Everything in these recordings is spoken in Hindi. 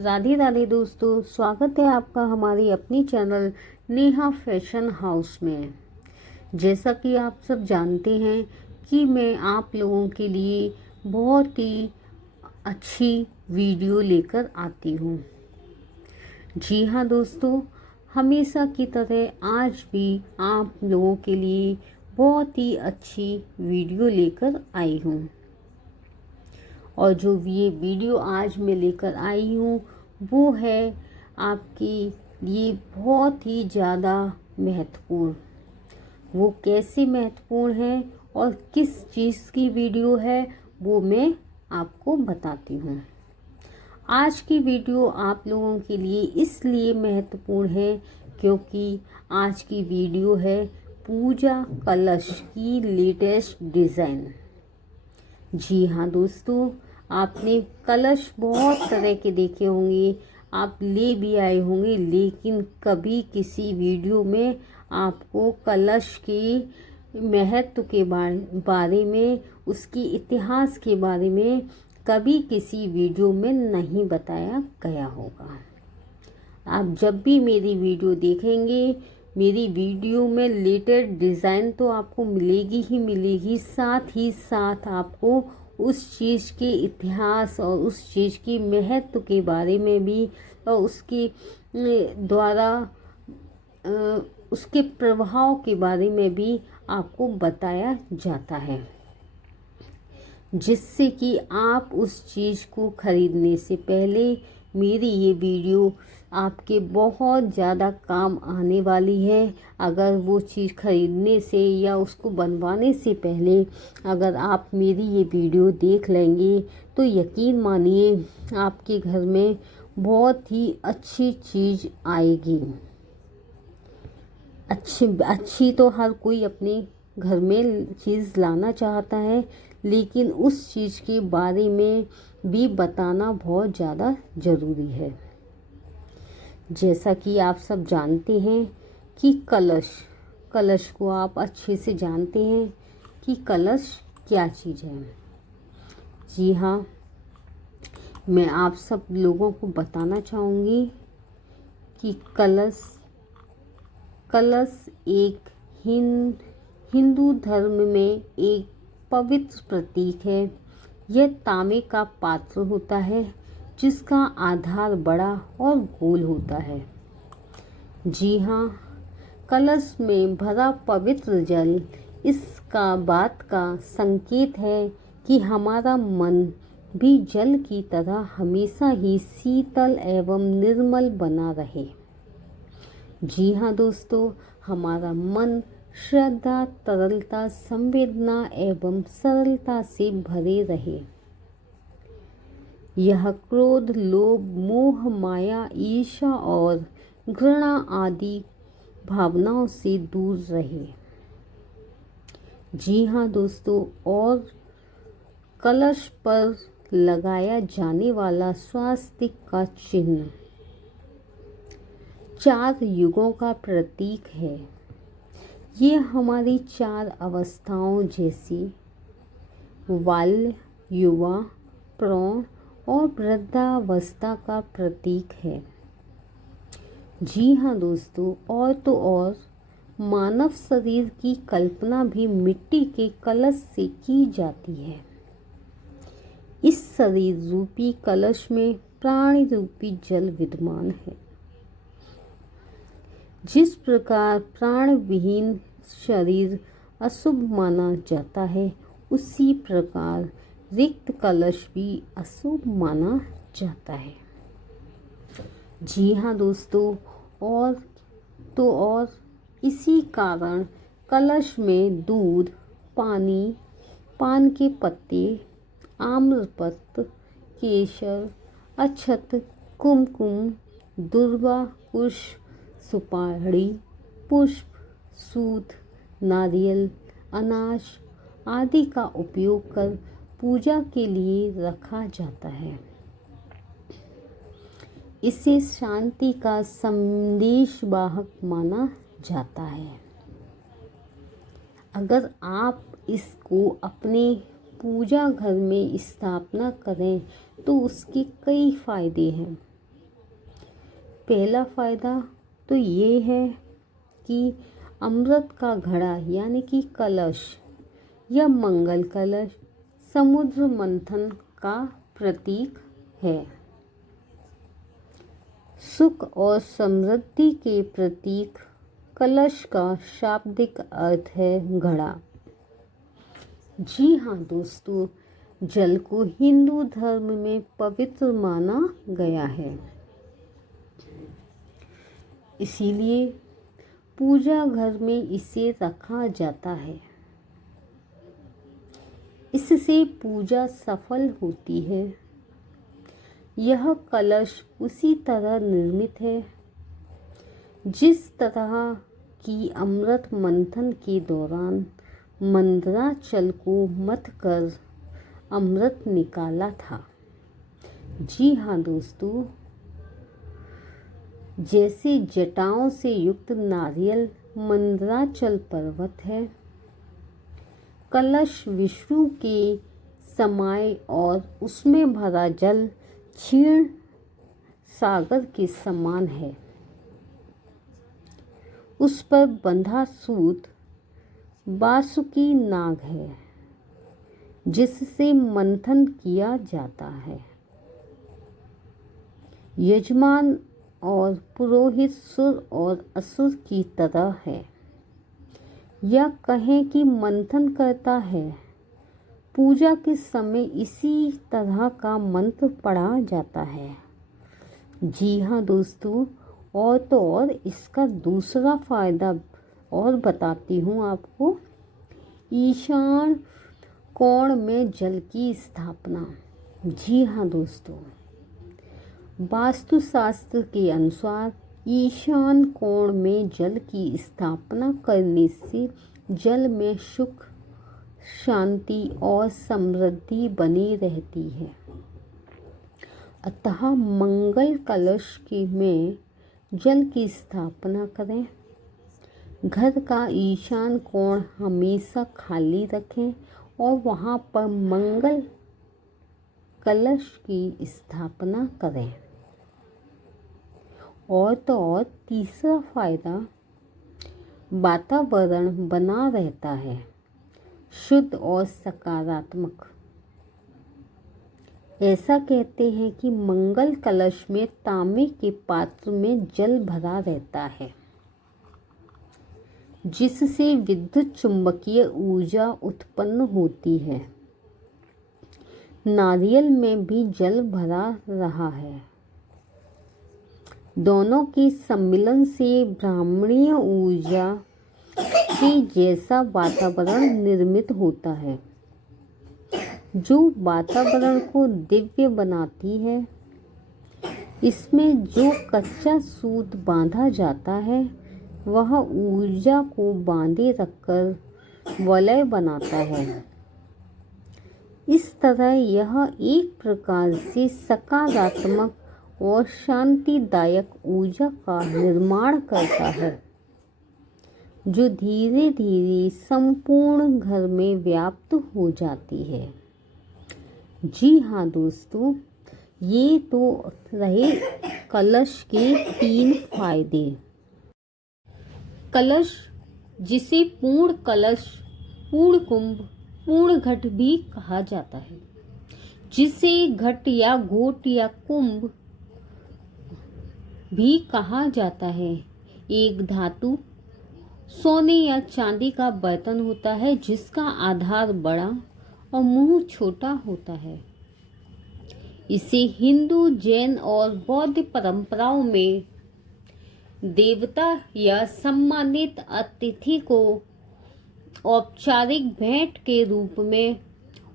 राधे राधे दोस्तों, स्वागत है आपका हमारी अपनी चैनल नेहा फैशन हाउस में। जैसा कि आप सब जानते हैं कि मैं आप लोगों के लिए बहुत ही अच्छी वीडियो लेकर आती हूँ। जी हाँ दोस्तों, हमेशा की तरह आज भी आप लोगों के लिए बहुत ही अच्छी वीडियो लेकर आई हूँ। और जो ये वीडियो आज मैं लेकर आई हूँ वो है आपके लिए बहुत ही ज़्यादा महत्वपूर्ण। वो कैसे महत्वपूर्ण है और किस चीज़ की वीडियो है वो मैं आपको बताती हूँ। आज की वीडियो आप लोगों के लिए इसलिए महत्वपूर्ण है क्योंकि आज की वीडियो है पूजा कलश की लेटेस्ट डिज़ाइन। जी हाँ दोस्तों, आपने कलश बहुत तरह के देखे होंगे, आप ले भी आए होंगे, लेकिन कभी किसी वीडियो में आपको कलश के महत्व के बारे में, उसके इतिहास के बारे में कभी किसी वीडियो में नहीं बताया गया होगा। आप जब भी मेरी वीडियो देखेंगे, मेरी वीडियो में लेटेस्ट डिज़ाइन तो आपको मिलेगी ही मिलेगी, साथ ही साथ आपको उस चीज़ के इतिहास और उस चीज़ की महत्व के बारे में भी और उसके द्वारा उसके प्रभाव के बारे में भी आपको बताया जाता है, जिससे कि आप उस चीज़ को खरीदने से पहले मेरी ये वीडियो आपके बहुत ज़्यादा काम आने वाली है। अगर वो चीज़ खरीदने से या उसको बनवाने से पहले अगर आप मेरी ये वीडियो देख लेंगे तो यकीन मानिए आपके घर में बहुत ही अच्छी चीज़ आएगी। अच्छी तो हर कोई अपने घर में चीज़ लाना चाहता है, लेकिन उस चीज़ के बारे में भी बताना बहुत ज़्यादा ज़रूरी है। जैसा कि आप सब जानते हैं कि कलश को आप अच्छे से जानते हैं कि कलश क्या चीज़ है। जी हाँ, मैं आप सब लोगों को बताना चाहूँगी कि कलश एक हिंदू धर्म में एक पवित्र प्रतीक है। यह तांबे का पात्र होता है जिसका आधार बड़ा और गोल होता है। जी हाँ, कलश में भरा पवित्र जल इसका बात का संकेत है कि हमारा मन भी जल की तरह हमेशा ही शीतल एवं निर्मल बना रहे। जी हाँ दोस्तों, हमारा मन श्रद्धा, तरलता, संवेदना एवं सरलता से भरे रहे। यह क्रोध, लोभ, मोह, माया, ईर्ष्या और घृणा आदि भावनाओं से दूर रहे। जी हाँ दोस्तों, और कलश पर लगाया जाने वाला स्वास्तिक का चिन्ह 4 युगों का प्रतीक है। ये हमारी 4 अवस्थाओं जैसी बाल्य, युवा, प्रौढ़ और वृद्धावस्था का प्रतीक है। जी हाँ दोस्तों, और तो और मानव शरीर की कल्पना भी मिट्टी के कलश से की जाती है। इस शरीर रूपी कलश में प्राणी रूपी जल विद्यमान है। जिस प्रकार प्राण विहीन शरीर अशुभ माना जाता है, उसी प्रकार रिक्त कलश भी अशुभ माना जाता है। जी हाँ दोस्तों, और तो और इसी कारण कलश में दूध, पानी, पान के पत्ते, आम्रपत्र, केसर, अक्षत, कुमकुम, दुर्वा, कुश, सुपारी, पुष्प, सूत, नारियल, अनाज आदि का उपयोग कर पूजा के लिए रखा जाता है। इसे शांति का संदेश वाहक माना जाता है। अगर आप इसको अपने पूजा घर में स्थापना करें तो उसके कई फायदे हैं। पहला फ़ायदा तो ये है कि अमृत का घड़ा यानी कि कलश या मंगल कलश समुद्र मंथन का प्रतीक है। सुख और समृद्धि के प्रतीक कलश का शाब्दिक अर्थ है घड़ा। जी हाँ दोस्तों, जल को हिंदू धर्म में पवित्र माना गया है, इसीलिए पूजा घर में इसे रखा जाता है। इससे पूजा सफल होती है। यह कलश उसी तरह निर्मित है जिस तरह की अमृत मंथन के दौरान मंदराचल को मथ कर अमृत निकाला था। जी हाँ दोस्तों, जैसे जटाओं से युक्त नारियल मंदराचल पर्वत है, कलश विष्णु के समाय और उसमें भरा जल क्षीण सागर के समान है। उस पर बंधा सूत वासुकी नाग है जिससे मंथन किया जाता है। यजमान और पुरोहित सुर और असुर की तरह है, या कहें कि मंथन करता है। पूजा के समय इसी तरह का मंत्र पढ़ा जाता है। जी हाँ दोस्तों, और तो और इसका दूसरा फायदा और बताती हूँ आपको। ईशान कोण में जल की स्थापना। जी हाँ दोस्तों, वास्तुशास्त्र के अनुसार ईशान कोण में जल की स्थापना करने से जल में सुख, शांति और समृद्धि बनी रहती है। अतः मंगल कलश के में जल की स्थापना करें। घर का ईशान कोण हमेशा खाली रखें और वहाँ पर मंगल कलश की स्थापना करें। और तो और तीसरा फायदा, वातावरण बना रहता है शुद्ध और सकारात्मक। ऐसा कहते हैं कि मंगल कलश में तांबे के पात्र में जल भरा रहता है जिससे विद्युत चुंबकीय ऊर्जा उत्पन्न होती है। नारियल में भी जल भरा रहा है। दोनों के सम्मिलन से ब्राह्मणीय ऊर्जा के जैसा वातावरण निर्मित होता है जो वातावरण को दिव्य बनाती है। इसमें जो कच्चा सूत बांधा जाता है वह ऊर्जा को बांधे रखकर वलय बनाता है। इस तरह यह एक प्रकार से सकारात्मक और शांतिदायक ऊर्जा का निर्माण करता है जो धीरे धीरे संपूर्ण घर में व्याप्त हो जाती है। जी हाँ दोस्तों, ये तो रहे कलश के 3 फायदे। कलश, जिसे पूर्ण कलश, पूर्ण कुंभ, पूर्ण घट भी कहा जाता है, जिसे घट या घोट या कुंभ भी कहा जाता है, एक धातु, सोने या चांदी का बर्तन होता है जिसका आधार बड़ा और मुंह छोटा होता है। इसे हिंदू, जैन और बौद्ध परंपराओं में देवता या सम्मानित अतिथि को औपचारिक भेंट के रूप में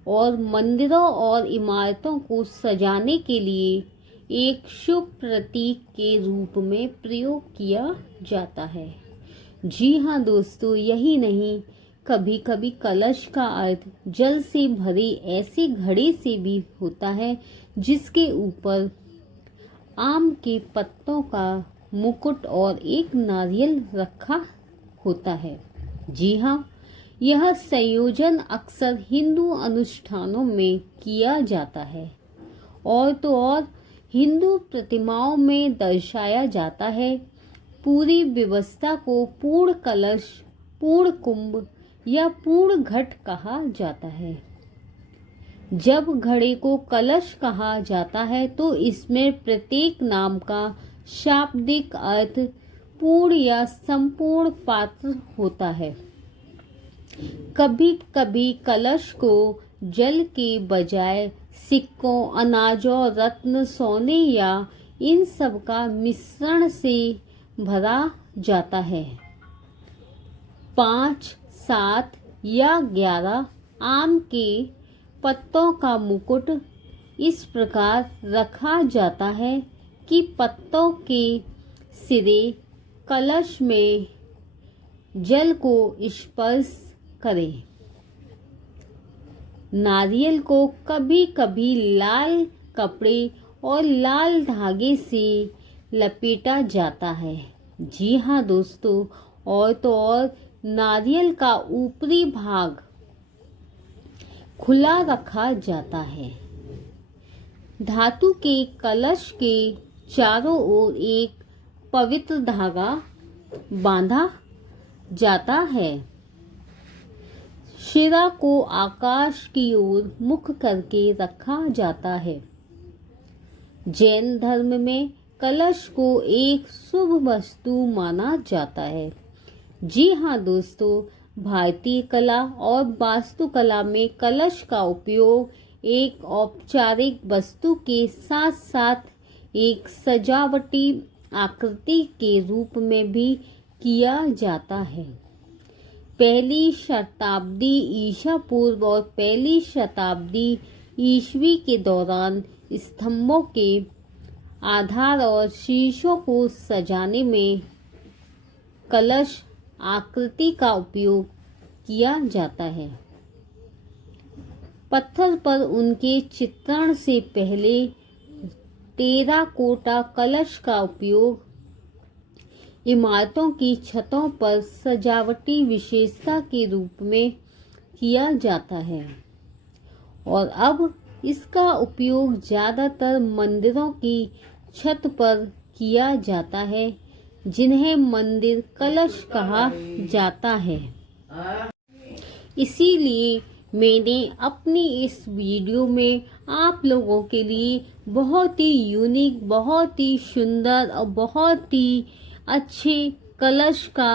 और मंदिरों और इमारतों को सजाने के लिए एक शुभ प्रतीक के रूप में प्रयोग किया जाता है। जी हाँ दोस्तों, यही नहीं, कभी कभी कलश का अर्थ जल से भरे ऐसे घड़े से भी होता है जिसके ऊपर आम के पत्तों का मुकुट और एक नारियल रखा होता है। जी हाँ, यह संयोजन अक्सर हिंदू अनुष्ठानों में किया जाता है। और तो और हिंदू प्रतिमाओं में दर्शाया जाता है। पूरी व्यवस्था को पूर्ण कलश, पूर्ण कुंभ या पूर्ण घट कहा जाता है। जब घड़े को कलश कहा जाता है तो इसमें प्रत्येक नाम का शाब्दिक अर्थ पूर्ण या संपूर्ण पात्र होता है। कभी कभी कलश को जल के बजाय सिक्कों, अनाजों, रत्न, सोने या इन सब का मिश्रण से भरा जाता है। 5, 7 या 11 आम के पत्तों का मुकुट इस प्रकार रखा जाता है कि पत्तों के सिरे कलश में जल को स्पर्श करे। नारियल को कभी कभी लाल कपड़े और लाल धागे से लपेटा जाता है। जी हाँ दोस्तों, और तो और नारियल का ऊपरी भाग खुला रखा जाता है। धातु के कलश के चारों ओर एक पवित्र धागा बांधा जाता है। शिरा को आकाश की ओर मुख करके रखा जाता है। जैन धर्म में कलश को एक शुभ वस्तु माना जाता है। जी हाँ दोस्तों, भारतीय कला और वास्तुकला में कलश का उपयोग एक औपचारिक वस्तु के साथ साथ एक सजावटी आकृति के रूप में भी किया जाता है। पहली शताब्दी ईसा पूर्व और पहली शताब्दी ईस्वी के दौरान स्तंभों के आधार और शीर्षों को सजाने में कलश आकृति का उपयोग किया जाता है। पत्थर पर उनके चित्रण से पहले टेराकोटा कलश का उपयोग इमारतों की छतों पर सजावटी विशेषता के रूप में किया जाता है और अब इसका उपयोग ज़्यादातर मंदिरों की छत पर किया जाता है, जिन्हें मंदिर कलश कहा जाता है। इसीलिए मैंने अपनी इस वीडियो में आप लोगों के लिए बहुत ही यूनिक, बहुत ही सुंदर और बहुत ही अच्छे कलश का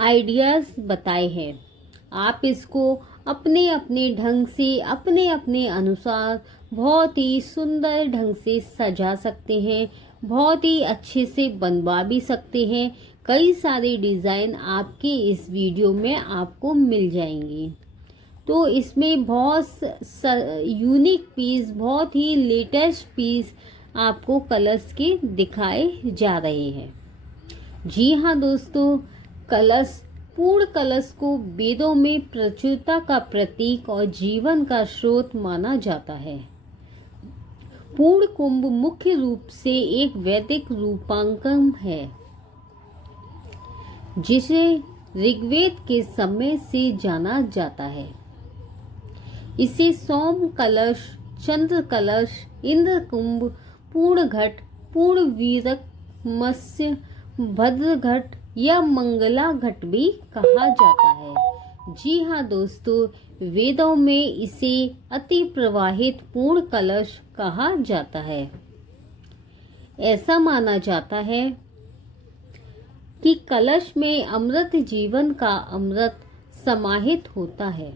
आइडियाज़ बताए हैं। आप इसको अपने अपने ढंग से, अपने अपने अनुसार बहुत ही सुंदर ढंग से सजा सकते हैं, बहुत ही अच्छे से बनवा भी सकते हैं। कई सारे डिज़ाइन आपके इस वीडियो में आपको मिल जाएंगे। तो इसमें बहुत यूनिक पीस, बहुत ही लेटेस्ट पीस आपको कलश के दिखाए जा रहे हैं। जी हाँ दोस्तों, कलश, पूर्ण कलश को वेदों में प्रचुरता का प्रतीक और जीवन का स्रोत माना जाता है। पूर्ण कुंभ मुख्य रूप से एक वैदिक रूपांकन है, जिसे ऋग्वेद के समय से जाना जाता है। इसे सोम कलश, चंद्र कलश, इंद्र कुंभ, पूर्ण घट, पूर्ण वीरक, मत्स्य, भद्र घट या मंगला घट भी कहा जाता है। जी हाँ दोस्तों, वेदों में इसे अति प्रवाहित पूर्ण कलश कहा जाता है। ऐसा माना जाता है कि कलश में अमृत, जीवन का अमृत समाहित होता है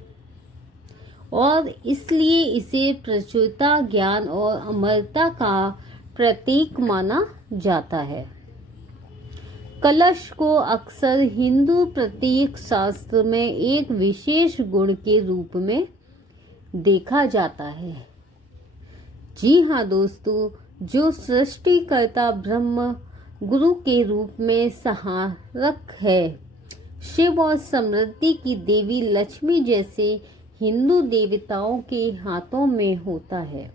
और इसलिए इसे प्रचुरता, ज्ञान और अमरता का प्रतीक माना जाता है। कलश को अक्सर हिंदू प्रतीक शास्त्र में एक विशेष गुण के रूप में देखा जाता है। जी हाँ दोस्तों, जो सृष्टिकर्ता ब्रह्म, गुरु के रूप में सहायक है, शिव और समृद्धि की देवी लक्ष्मी जैसे हिंदू देवताओं के हाथों में होता है।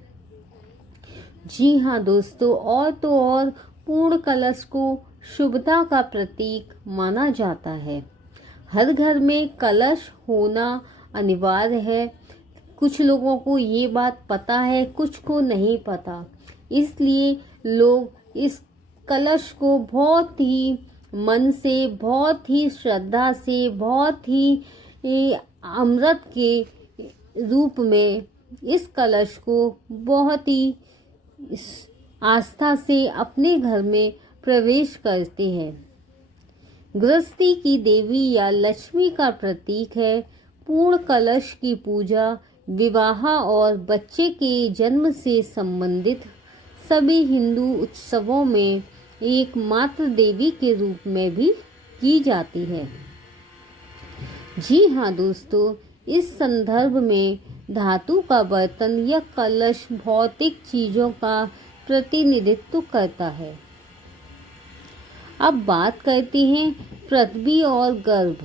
जी हाँ दोस्तों, और तो और पूर्ण कलश को शुभता का प्रतीक माना जाता है। हर घर में कलश होना अनिवार्य है। कुछ लोगों को ये बात पता है, कुछ को नहीं पता। इसलिए लोग इस कलश को बहुत ही मन से, बहुत ही श्रद्धा से, बहुत ही अमृत के रूप में इस कलश को बहुत ही आस्था से अपने घर में प्रवेश करते हैं। गृहस्थी की देवी या लक्ष्मी का प्रतीक है। पूर्ण कलश की पूजा विवाह और बच्चे के जन्म से संबंधित सभी हिंदू उत्सवों में एकमात्र देवी के रूप में भी की जाती है। जी हाँ दोस्तों, इस संदर्भ में धातु का बर्तन या कलश भौतिक चीजों का प्रतिनिधित्व करता है। अब बात करते हैं पृथ्वी और गर्भ,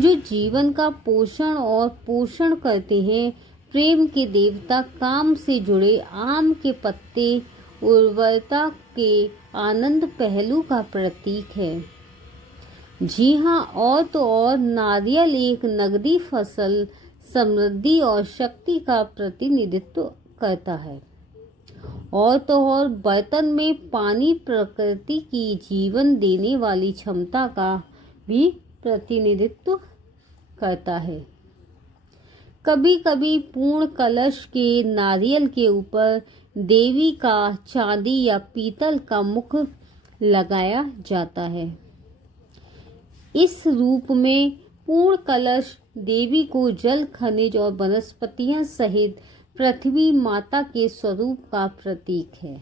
जो जीवन का पोषण और पोषण करते हैं। प्रेम के देवता, काम से जुड़े आम के पत्ते उर्वरता के आनंद पहलू का प्रतीक है। जी हाँ, और तो और नारियल एक नगदी फसल, समृद्धि और शक्ति का प्रतिनिधित्व करता है। और तो और बर्तन में पानी प्रकृति की जीवन देने वाली क्षमता का भी प्रतिनिधित्व करता है। कभी कभी पूर्ण कलश के नारियल के ऊपर देवी का चांदी या पीतल का मुख लगाया जाता है। इस रूप में पूर्ण कलश देवी को जल, खनिज और वनस्पतियां सहित पृथ्वी माता के स्वरूप का प्रतीक है।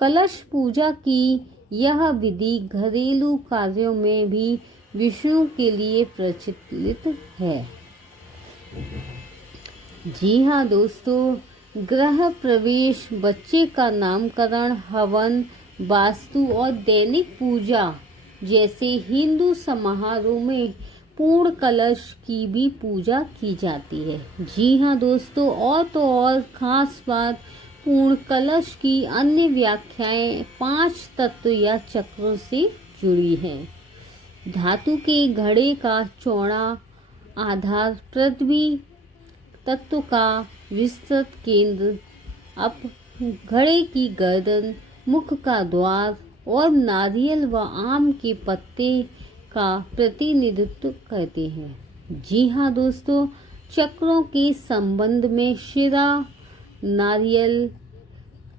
कलश पूजा की यह विधि घरेलू कार्यों में भी विष्णु के लिए प्रचलित है। जी हाँ दोस्तों, गृह प्रवेश, बच्चे का नामकरण, हवन, वास्तु और दैनिक पूजा जैसे हिंदू समारोह में पूर्ण कलश की भी पूजा की जाती है। जी हाँ दोस्तों, और तो और खास बात, पूर्ण कलश की अन्य व्याख्याएं 5 तत्व या चक्रों से जुड़ी हैं। धातु के घड़े का चौड़ा आधार, पृथ्वी तत्व का विस्तृत केंद्र, अब घड़े की गर्दन, मुख का द्वार और नारियल व आम के पत्ते का प्रतिनिधित्व करते हैं। जी हाँ दोस्तों, चक्रों के संबंध में शिरा, नारियल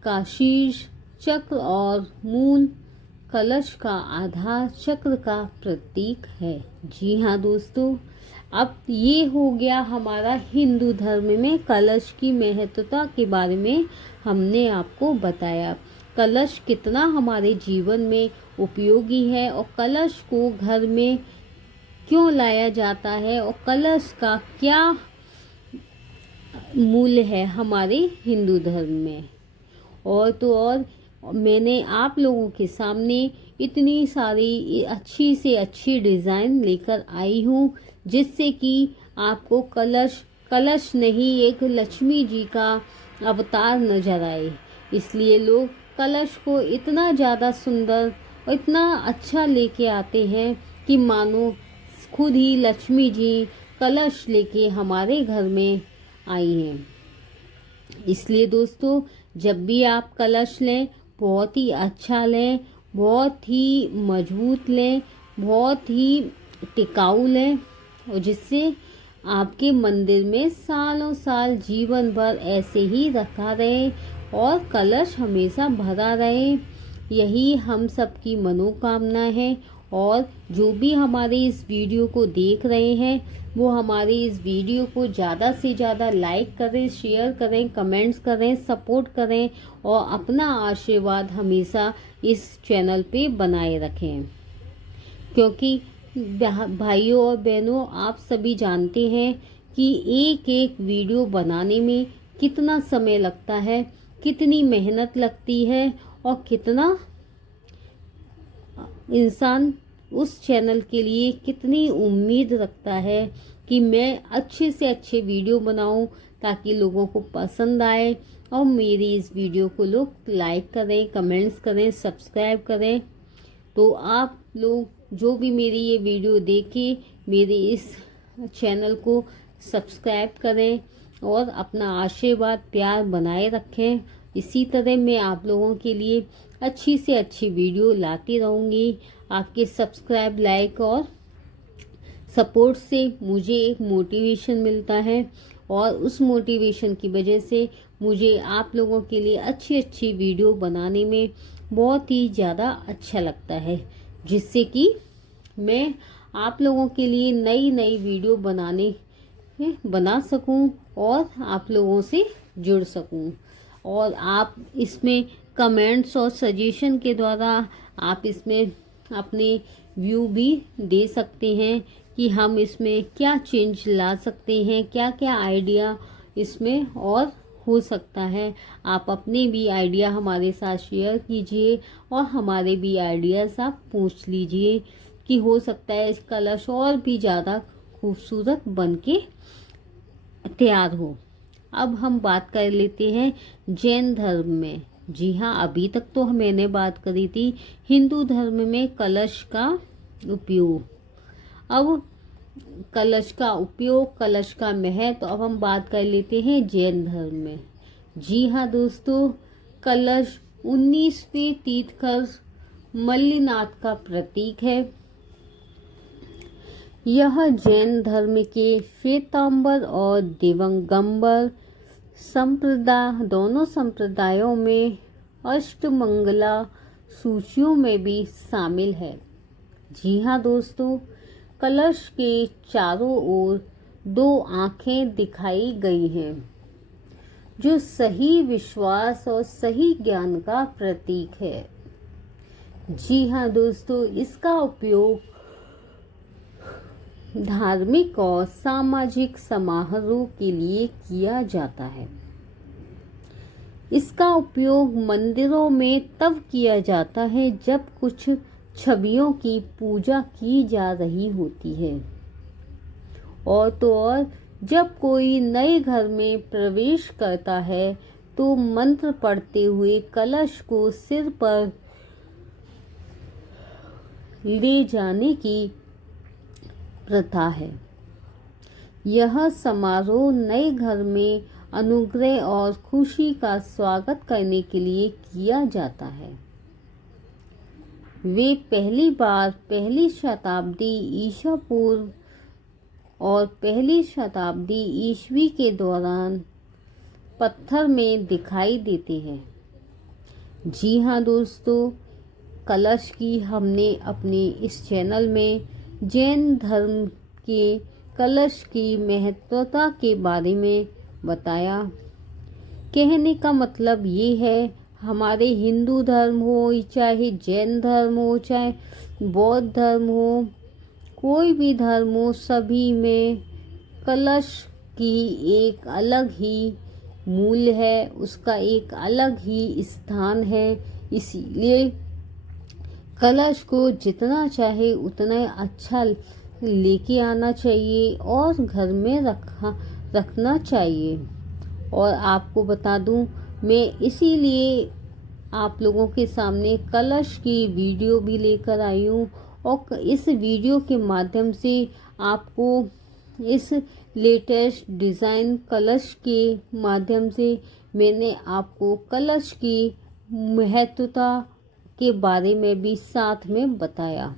का शीर्ष चक्र और मूल कलश का आधार चक्र का प्रतीक है। जी हाँ दोस्तों, अब ये हो गया हमारा हिंदू धर्म में कलश की महत्वता के बारे में हमने आपको बताया। कलश कितना हमारे जीवन में उपयोगी है और कलश को घर में क्यों लाया जाता है और कलश का क्या मूल्य है हमारे हिंदू धर्म में। और तो और मैंने आप लोगों के सामने इतनी सारी अच्छी से अच्छी डिज़ाइन लेकर आई हूँ, जिससे कि आपको कलश नहीं, एक लक्ष्मी जी का अवतार नजर आए। इसलिए लोग कलश को इतना ज़्यादा सुंदर और इतना अच्छा लेके आते हैं कि मानो खुद ही लक्ष्मी जी कलश लेके हमारे घर में आई हैं। इसलिए दोस्तों, जब भी आप कलश लें, बहुत ही अच्छा लें, बहुत ही मजबूत लें, बहुत ही टिकाऊ लें, और जिससे आपके मंदिर में सालों साल जीवन भर ऐसे ही रखा रहे और कलश हमेशा भरा रहे। यही हम सबकी मनोकामना है। और जो भी हमारे इस वीडियो को देख रहे हैं, वो हमारी इस वीडियो को ज़्यादा से ज़्यादा लाइक करें, शेयर करें, कमेंट्स करें, सपोर्ट करें और अपना आशीर्वाद हमेशा इस चैनल पे बनाए रखें। क्योंकि भाइयों और बहनों, आप सभी जानते हैं कि एक एक वीडियो बनाने में कितना समय लगता है, कितनी मेहनत लगती है और कितना इंसान उस चैनल के लिए कितनी उम्मीद रखता है कि मैं अच्छे से अच्छे वीडियो बनाऊं ताकि लोगों को पसंद आए और मेरी इस वीडियो को लोग लाइक करें, कमेंट्स करें, सब्सक्राइब करें। तो आप लोग जो भी मेरी ये वीडियो देखें, मेरे इस चैनल को सब्सक्राइब करें और अपना आशीर्वाद प्यार बनाए रखें। इसी तरह मैं आप लोगों के लिए अच्छी से अच्छी वीडियो लाती रहूँगी। आपके सब्सक्राइब, लाइक और सपोर्ट से मुझे एक मोटिवेशन मिलता है और उस मोटिवेशन की वजह से मुझे आप लोगों के लिए अच्छी अच्छी वीडियो बनाने में बहुत ही ज़्यादा अच्छा लगता है, जिससे कि मैं आप लोगों के लिए नई नई वीडियो बना सकूं और आप लोगों से जुड़ सकूं। और आप इसमें कमेंट्स और सजेशन के द्वारा आप इसमें अपने व्यू भी दे सकते हैं कि हम इसमें क्या चेंज ला सकते हैं, क्या क्या आइडिया इसमें और हो सकता है। आप अपने भी आइडिया हमारे साथ शेयर कीजिए और हमारे भी आइडियाज़ आप पूछ लीजिए कि हो सकता है इस कलश और भी ज़्यादा खूबसूरत बन के तैयार हो। अब हम बात कर लेते हैं जैन धर्म में। जी हाँ, अभी तक तो मैंने बात करी थी हिंदू धर्म में कलश का उपयोग। अब कलश का उपयोग, कलश का महत्व, तो अब हम बात कर लेते हैं जैन धर्म में। जी हाँ दोस्तों, कलश 19वें तीर्थंकर मल्लिनाथ का प्रतीक है। यह जैन धर्म के श्वेतांबर और दिगंबर संप्रदाय दोनों संप्रदायों में अष्टमंगला सूचियों में भी शामिल है। जी हाँ दोस्तों, कलश के चारों ओर 2 आंखें दिखाई गई हैं, जो सही विश्वास और सही ज्ञान का प्रतीक है। जी हाँ दोस्तों, इसका उपयोग धार्मिक और सामाजिक समारोह के लिए किया जाता है। इसका उपयोग मंदिरों में तब किया जाता है जब कुछ छवियों की पूजा की जा रही होती है, और तो और जब कोई नए घर में प्रवेश करता है तो मंत्र पढ़ते हुए कलश को सिर पर ले जाने की प्रथा है। यह समारोह नए घर में अनुग्रह और खुशी का स्वागत करने के लिए किया जाता है। वे पहली बार पहली शताब्दी ईसा पूर्व और पहली शताब्दी ईस्वी के दौरान पत्थर में दिखाई देते हैं। जी हाँ दोस्तों, कलश की हमने अपने इस चैनल में जैन धर्म के कलश की महत्वता के बारे में बताया। कहने का मतलब ये है, हमारे हिंदू धर्म हो, चाहे जैन धर्म हो, चाहे बौद्ध धर्म हो, कोई भी धर्म हो, सभी में कलश की एक अलग ही मूल्य है, उसका एक अलग ही स्थान है। इसीलिए कलश को जितना चाहे उतना अच्छा लेके आना चाहिए और घर में रखना चाहिए। और आपको बता दूं, मैं इसीलिए आप लोगों के सामने कलश की वीडियो भी लेकर आई हूँ, और इस वीडियो के माध्यम से आपको इस लेटेस्ट डिज़ाइन कलश के माध्यम से मैंने आपको कलश की महत्वता के बारे में भी साथ में बताया।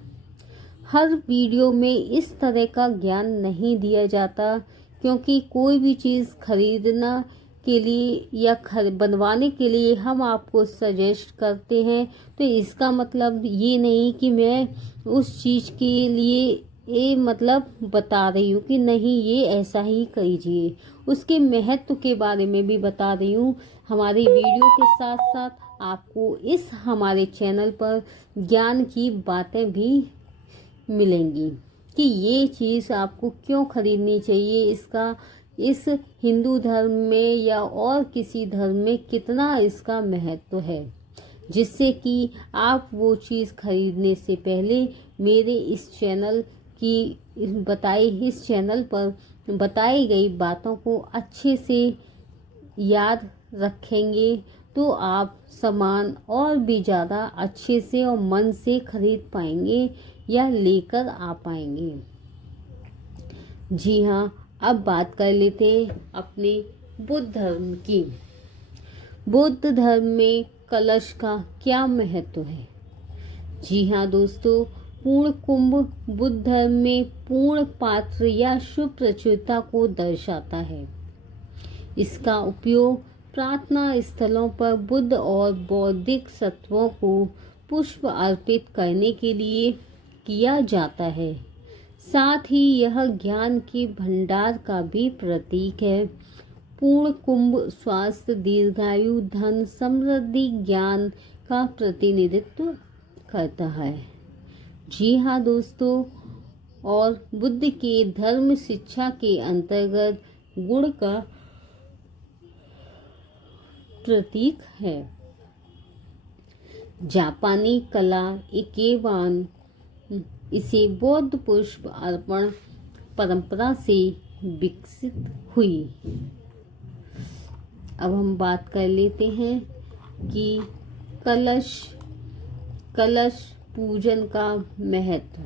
हर वीडियो में इस तरह का ज्ञान नहीं दिया जाता, क्योंकि कोई भी चीज़ खरीदना के लिए या बनवाने के लिए हम आपको सजेस्ट करते हैं, तो इसका मतलब ये नहीं कि मैं उस चीज़ के लिए मतलब बता रही हूँ कि नहीं ये ऐसा ही कीजिए। उसके महत्व के बारे में भी बता रही हूँ। हमारी वीडियो के साथ साथ आपको इस हमारे चैनल पर ज्ञान की बातें भी मिलेंगी कि ये चीज़ आपको क्यों खरीदनी चाहिए, इसका इस हिंदू धर्म में या और किसी धर्म में कितना इसका महत्व है, जिससे कि आप वो चीज़ खरीदने से पहले मेरे इस चैनल पर बताई गई बातों को अच्छे से याद रखेंगे, तो आप सामान और भी ज़्यादा अच्छे से और मन से खरीद पाएंगे या लेकर आ पाएंगे। जी हाँ, अब बात कर लेते हैं अपने बुद्ध धर्म की। बुद्ध धर्म में कलश का क्या महत्व है? जी हाँ दोस्तों, पूर्ण कुंभ बुद्ध धर्म में पूर्ण पात्र या शुभ प्रचुरता को दर्शाता है। इसका उपयोग प्रार्थना स्थलों पर बुद्ध और बौद्धिक सत्वों को पुष्प अर्पित करने के लिए किया जाता है। साथ ही यह ज्ञान के भंडार का भी प्रतीक है। पूर्ण कुंभ स्वास्थ्य, दीर्घायु, धन, समृद्धि, ज्ञान का प्रतिनिधित्व करता है। जी हाँ दोस्तों, और बुद्ध के धर्म शिक्षा के अंतर्गत गुण का प्रतीक है। जापानी कला इकेबान इसे बौद्ध पुष्प अर्पण परंपरा से विकसित हुई। अब हम बात कर लेते हैं कि कलश पूजन का महत्व।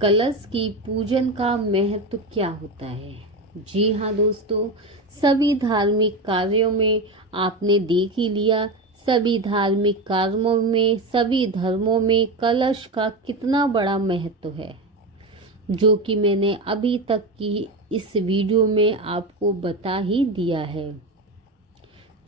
कलश की पूजन का महत्व क्या होता है? जी हाँ दोस्तों, सभी धार्मिक कार्यों में आपने देख ही लिया, सभी धार्मिक कर्मों में, सभी धर्मों में कलश का कितना बड़ा महत्व है, जो कि मैंने अभी तक की इस वीडियो में आपको बता ही दिया है।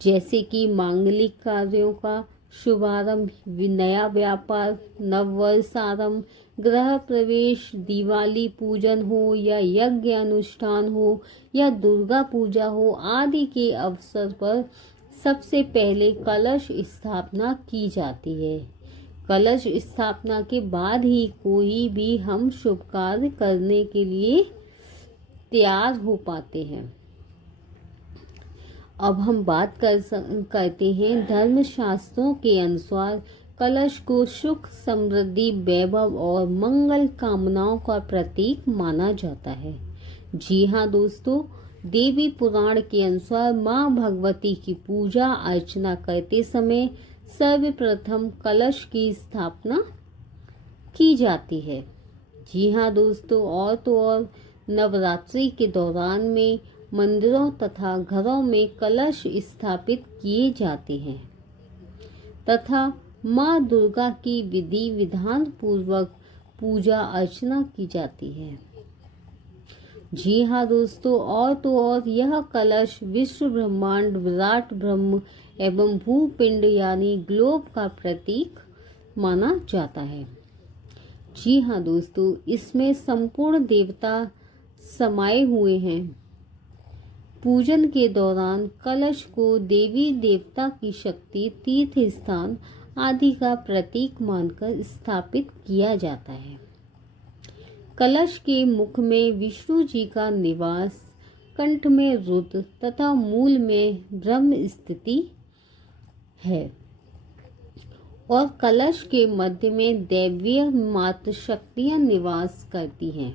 जैसे कि मांगलिक कार्यों का शुभारंभ, नया व्यापार, नववर्ष आरंभ, गृह प्रवेश, दिवाली पूजन हो या यज्ञ अनुष्ठान हो या दुर्गा पूजा हो आदि के अवसर पर सबसे पहले कलश स्थापना की जाती है। कलश स्थापना के बाद ही कोई भी हम शुभ कार्य करने के लिए तैयार हो पाते हैं। अब हम बात करते हैं धर्मशास्त्रों के अनुसार कलश को सुख, समृद्धि, वैभव और मंगल कामनाओं का प्रतीक माना जाता है। जी हाँ दोस्तों, देवी पुराण के अनुसार माँ भगवती की पूजा अर्चना करते समय सर्वप्रथम कलश की स्थापना की जाती है। जी हाँ दोस्तों, और नवरात्रि के दौरान में मंदिरों तथा घरों में कलश स्थापित किए जाते हैं तथा माँ दुर्गा की विधि विधान पूर्वक पूजा अर्चना की जाती है। जी हाँ दोस्तों, और यह कलश विश्व ब्रह्मांड, विराट ब्रह्म एवं भूपिंड यानी ग्लोब का प्रतीक माना जाता है। जी हाँ दोस्तों, इसमें संपूर्ण देवता समाये हुए हैं। पूजन के दौरान कलश को देवी देवता की शक्ति, तीर्थ स्थान आदि का प्रतीक मानकर स्थापित किया जाता है। कलश के मुख में विष्णु जी का निवास, कंठ में रुद्र तथा मूल में ब्रह्म स्थिति है और कलश के मध्य में दैवीय मातृ शक्तियां निवास करती हैं।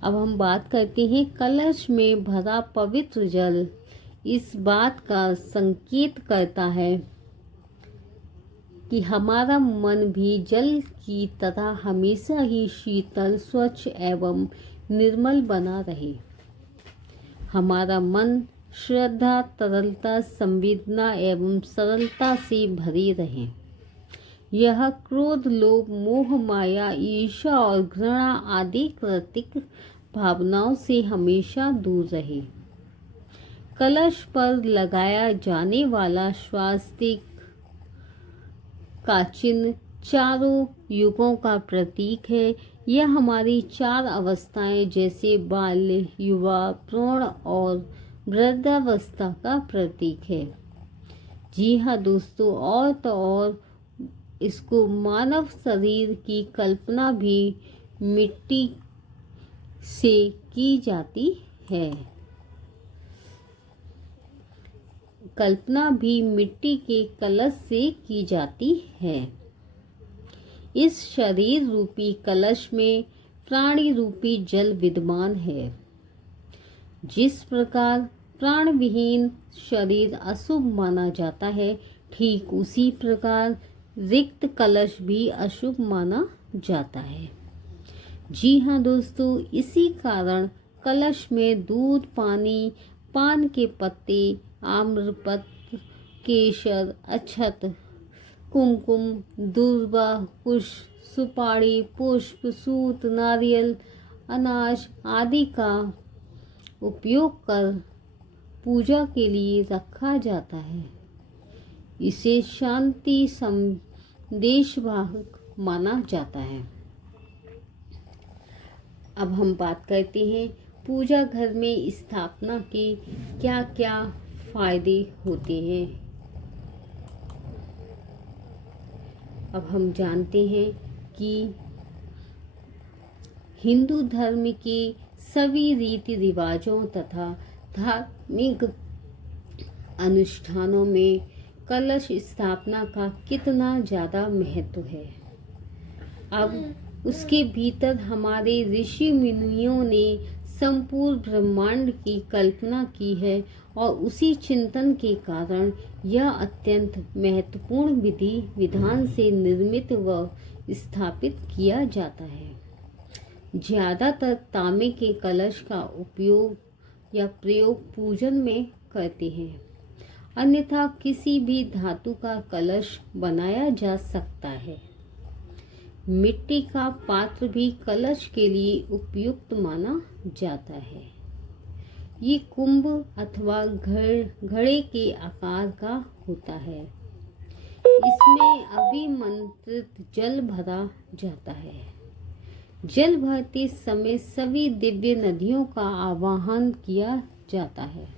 अब हम बात करते हैं कलश में भरा पवित्र जल इस बात का संकेत करता है कि हमारा मन भी जल की तरह हमेशा ही शीतल, स्वच्छ एवं निर्मल बना रहे। हमारा मन श्रद्धा, तरलता, संवेदना एवं सरलता से भरी रहे। यह क्रोध, लोभ, मोह, माया, ईर्ष्या और घृणा आदि कृतिक भावनाओं से हमेशा दूर रहे। कलश पर लगाया जाने वाला स्वास्तिक का चिन्ह चारों युगों का प्रतीक है। यह हमारी चार अवस्थाएं जैसे बाल्य, युवा, प्रौढ़ और वृद्धावस्था का प्रतीक है। जी हाँ दोस्तों, और इसको मानव शरीर की कल्पना भी मिट्टी से की जाती है। कल्पना भी मिट्टी के कलश से की जाती है। इस शरीर रूपी कलश में प्राणी रूपी जल विद्यमान है। जिस प्रकार प्राण विहीन शरीर अशुभ माना जाता है, ठीक उसी प्रकार रिक्त कलश भी अशुभ माना जाता है। जी हाँ दोस्तों, इसी कारण कलश में दूध, पानी, पान के पत्ते, आम्रपत्र, केसर, अक्षत, कुमकुम, दूर्वा, पुष्प, सुपारी, पुष्प, सूत, नारियल, अनाज आदि का उपयोग कर पूजा के लिए रखा जाता है। इसे शांति संदेशवाहक माना जाता है। अब हम बात करते हैं पूजा घर में स्थापना के क्या क्या फायदे होते हैं। अब हम जानते हैं कि हिंदू धर्म के सभी रीति रिवाजों तथा धार्मिक अनुष्ठानों में कलश स्थापना का कितना ज़्यादा महत्व है। अब उसके भीतर हमारे ऋषि मुनियों ने संपूर्ण ब्रह्मांड की कल्पना की है और उसी चिंतन के कारण यह अत्यंत महत्वपूर्ण विधि विधान से निर्मित व स्थापित किया जाता है। ज़्यादातर तांबे के कलश का उपयोग या प्रयोग पूजन में करते हैं, अन्यथा किसी भी धातु का कलश बनाया जा सकता है। मिट्टी का पात्र भी कलश के लिए उपयुक्त माना जाता है। ये कुंभ अथवा घड़े के आकार का होता है। इसमें अभिमंत्रित जल भरा जाता है। जल भरते समय सभी दिव्य नदियों का आवाहन किया जाता है।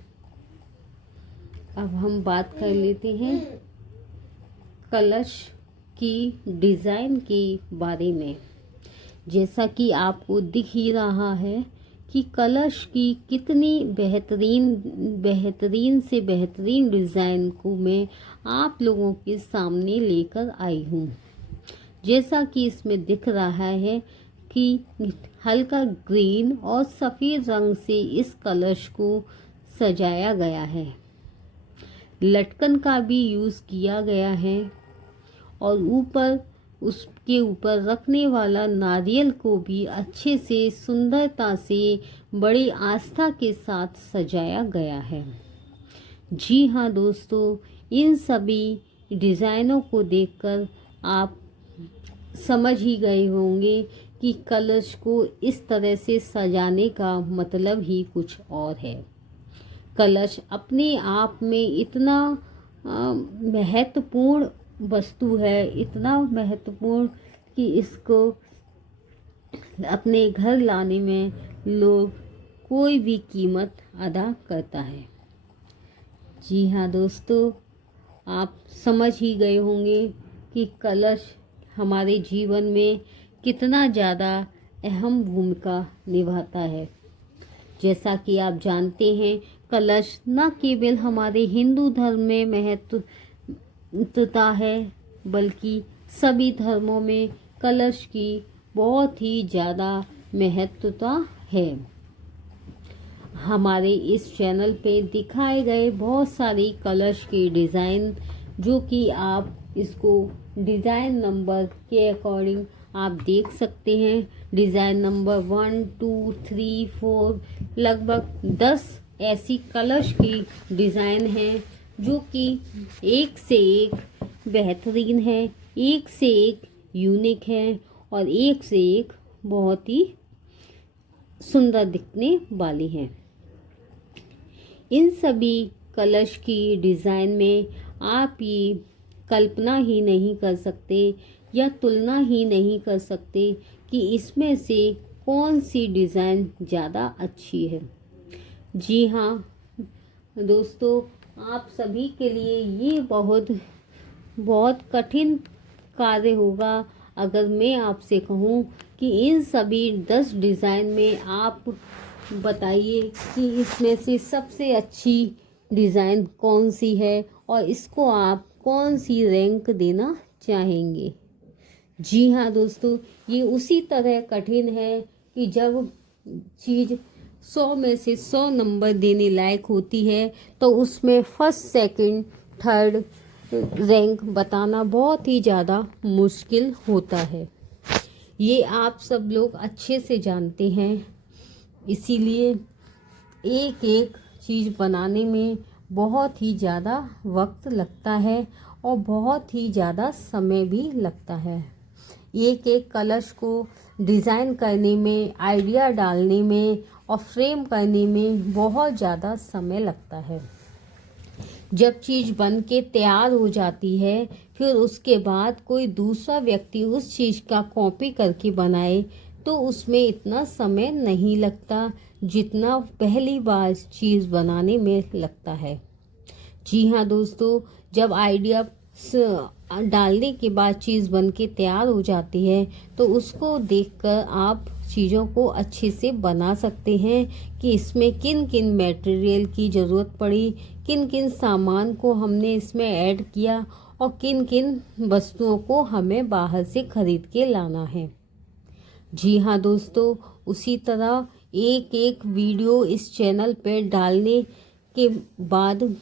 अब हम बात कर लेते हैं कलश की डिज़ाइन के बारे में। जैसा कि आपको दिख ही रहा है कि कलश की कितनी बेहतरीन से बेहतरीन डिज़ाइन को मैं आप लोगों के सामने लेकर आई हूँ। जैसा कि इसमें दिख रहा है कि हल्का ग्रीन और सफ़ेद रंग से इस कलश को सजाया गया है। लटकन का भी यूज़ किया गया है और ऊपर उसके ऊपर रखने वाला नारियल को भी अच्छे से सुंदरता से बड़ी आस्था के साथ सजाया गया है। जी हाँ दोस्तों, इन सभी डिज़ाइनों को देखकर आप समझ ही गए होंगे कि कलश को इस तरह से सजाने का मतलब ही कुछ और है। कलश अपने आप में इतना महत्वपूर्ण वस्तु है, इतना महत्वपूर्ण कि इसको अपने घर लाने में लोग कोई भी कीमत अदा करता है। जी हाँ दोस्तों, आप समझ ही गए होंगे कि कलश हमारे जीवन में कितना ज़्यादा अहम भूमिका निभाता है। जैसा कि आप जानते हैं, कलश न केवल हमारे हिंदू धर्म में महत्वता है, बल्कि सभी धर्मों में कलश की बहुत ही ज़्यादा महत्वता है। हमारे इस चैनल पे दिखाए गए बहुत सारी कलश के डिज़ाइन, जो कि आप इसको डिज़ाइन नंबर के अकॉर्डिंग आप देख सकते हैं। डिज़ाइन नंबर 1, 2, 3, 4 लगभग 10 ऐसी कलश की डिज़ाइन हैं, जो कि एक से एक बेहतरीन है, एक से एक यूनिक है और एक से एक बहुत ही सुंदर दिखने वाली हैं। इन सभी कलश की डिज़ाइन में आप ये कल्पना ही नहीं कर सकते या तुलना ही नहीं कर सकते कि इसमें से कौन सी डिज़ाइन ज़्यादा अच्छी है। जी हाँ दोस्तों, आप सभी के लिए ये बहुत कठिन कार्य होगा अगर मैं आपसे कहूँ कि इन सभी 10 डिज़ाइन में आप बताइए कि इसमें से सबसे अच्छी डिज़ाइन कौन सी है और इसको आप कौन सी रैंक देना चाहेंगे। जी हाँ दोस्तों, ये उसी तरह कठिन है कि जब चीज़ 100 में से 100 नंबर देने लायक होती है तो उसमें फर्स्ट, सेकंड, थर्ड रैंक बताना बहुत ही ज़्यादा मुश्किल होता है। ये आप सब लोग अच्छे से जानते हैं। इसीलिए एक एक चीज़ बनाने में बहुत ही ज़्यादा वक्त लगता है और बहुत ही ज़्यादा समय भी लगता है। एक एक कलश को डिज़ाइन करने में, आइडिया डालने में और फ्रेम करने में बहुत ज़्यादा समय लगता है। जब चीज़ बन के तैयार हो जाती है, फिर उसके बाद कोई दूसरा व्यक्ति उस चीज़ का कॉपी करके बनाए तो उसमें इतना समय नहीं लगता जितना पहली बार चीज़ बनाने में लगता है। जी हाँ दोस्तों, जब आइडिया डालने के बाद चीज़ बन के तैयार हो जाती है तो उसको देखकर आप चीज़ों को अच्छे से बना सकते हैं कि इसमें किन किन मटेरियल की ज़रूरत पड़ी, किन किन सामान को हमने इसमें ऐड किया और किन किन वस्तुओं को हमें बाहर से खरीद के लाना है। जी हाँ दोस्तों, उसी तरह एक एक वीडियो इस चैनल पे डालने के बाद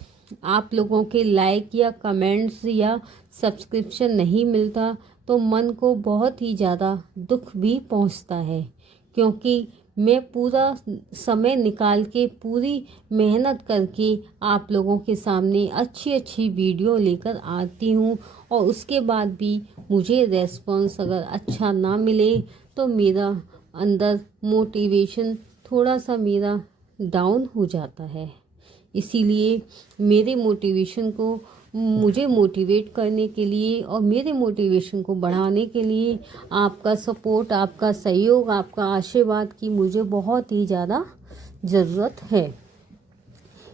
आप लोगों के लाइक या कमेंट्स या सब्सक्रिप्शन नहीं मिलता तो मन को बहुत ही ज़्यादा दुख भी पहुंचता है, क्योंकि मैं पूरा समय निकाल के, पूरी मेहनत करके आप लोगों के सामने अच्छी अच्छी वीडियो लेकर आती हूँ और उसके बाद भी मुझे रेस्पॉन्स अगर अच्छा ना मिले तो मेरा अंदर मोटिवेशन थोड़ा सा मेरा डाउन हो जाता है। इसीलिए मेरे मोटिवेशन को, मुझे मोटिवेट करने के लिए और मेरे मोटिवेशन को बढ़ाने के लिए आपका सपोर्ट, आपका सहयोग, आपका आशीर्वाद की मुझे बहुत ही ज़्यादा ज़रूरत है।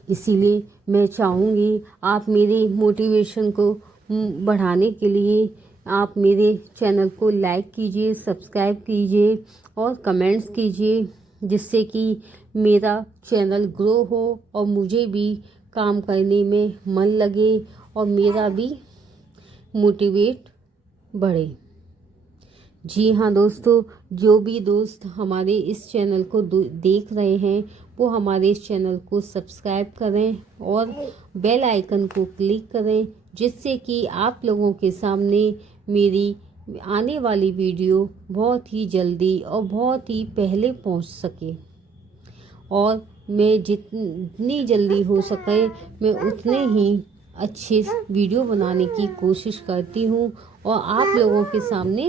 इसीलिए मैं चाहूँगी आप मेरे मोटिवेशन को बढ़ाने के लिए आप मेरे चैनल को लाइक कीजिए, सब्सक्राइब कीजिए और कमेंट्स कीजिए, जिससे कि मेरा चैनल ग्रो हो और मुझे भी काम करने में मन लगे और मेरा भी मोटिवेट बढ़े। जी हाँ दोस्तों, जो भी दोस्त हमारे इस चैनल को देख रहे हैं वो हमारे इस चैनल को सब्सक्राइब करें और बेल आइकन को क्लिक करें, जिससे कि आप लोगों के सामने मेरी आने वाली वीडियो बहुत ही जल्दी और बहुत ही पहले पहुंच सके। और मैं जितनी जल्दी हो सके मैं उतने ही अच्छे वीडियो बनाने की कोशिश करती हूँ और आप लोगों के सामने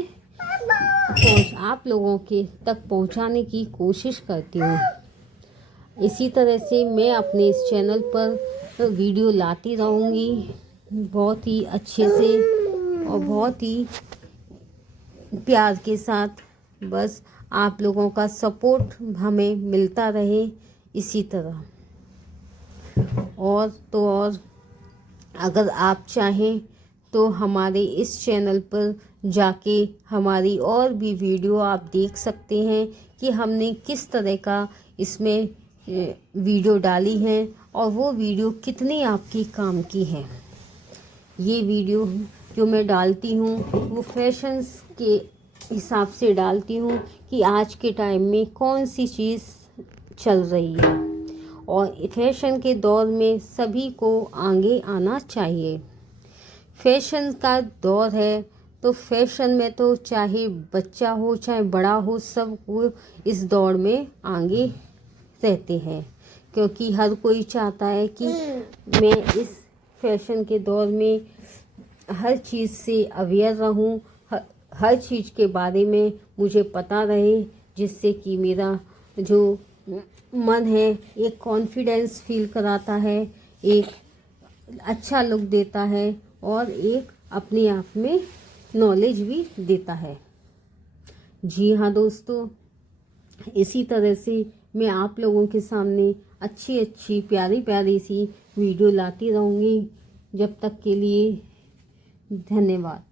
आप लोगों के तक पहुँचाने की कोशिश करती हूँ। इसी तरह से मैं अपने इस चैनल पर वीडियो लाती रहूँगी बहुत ही अच्छे से और बहुत ही प्यार के साथ। बस आप लोगों का सपोर्ट हमें मिलता रहे इसी तरह। और तो और अगर आप चाहें तो हमारे इस चैनल पर जाके हमारी और भी वीडियो आप देख सकते हैं कि हमने किस तरह का इसमें वीडियो डाली है और वो वीडियो कितनी आपकी काम की है। ये वीडियो जो मैं डालती हूँ वो फैशंस के हिसाब से डालती हूँ कि आज के टाइम में कौन सी चीज़ चल रही है और फैशन के दौर में सभी को आगे आना चाहिए। फैशन का दौर है तो फैशन में तो चाहे बच्चा हो चाहे बड़ा हो, सब को इस दौड़ में आगे रहते हैं, क्योंकि हर कोई चाहता है कि मैं इस फैशन के दौर में हर चीज़ से अवेयर रहूं, हर चीज़ के बारे में मुझे पता रहे, जिससे कि मेरा जो मन है एक कॉन्फिडेंस फील कराता है, एक अच्छा लुक देता है और एक अपने आप में नॉलेज भी देता है। जी हाँ दोस्तों, इसी तरह से मैं आप लोगों के सामने अच्छी अच्छी प्यारी प्यारी सी वीडियो लाती रहूँगी। जब तक के लिए धन्यवाद।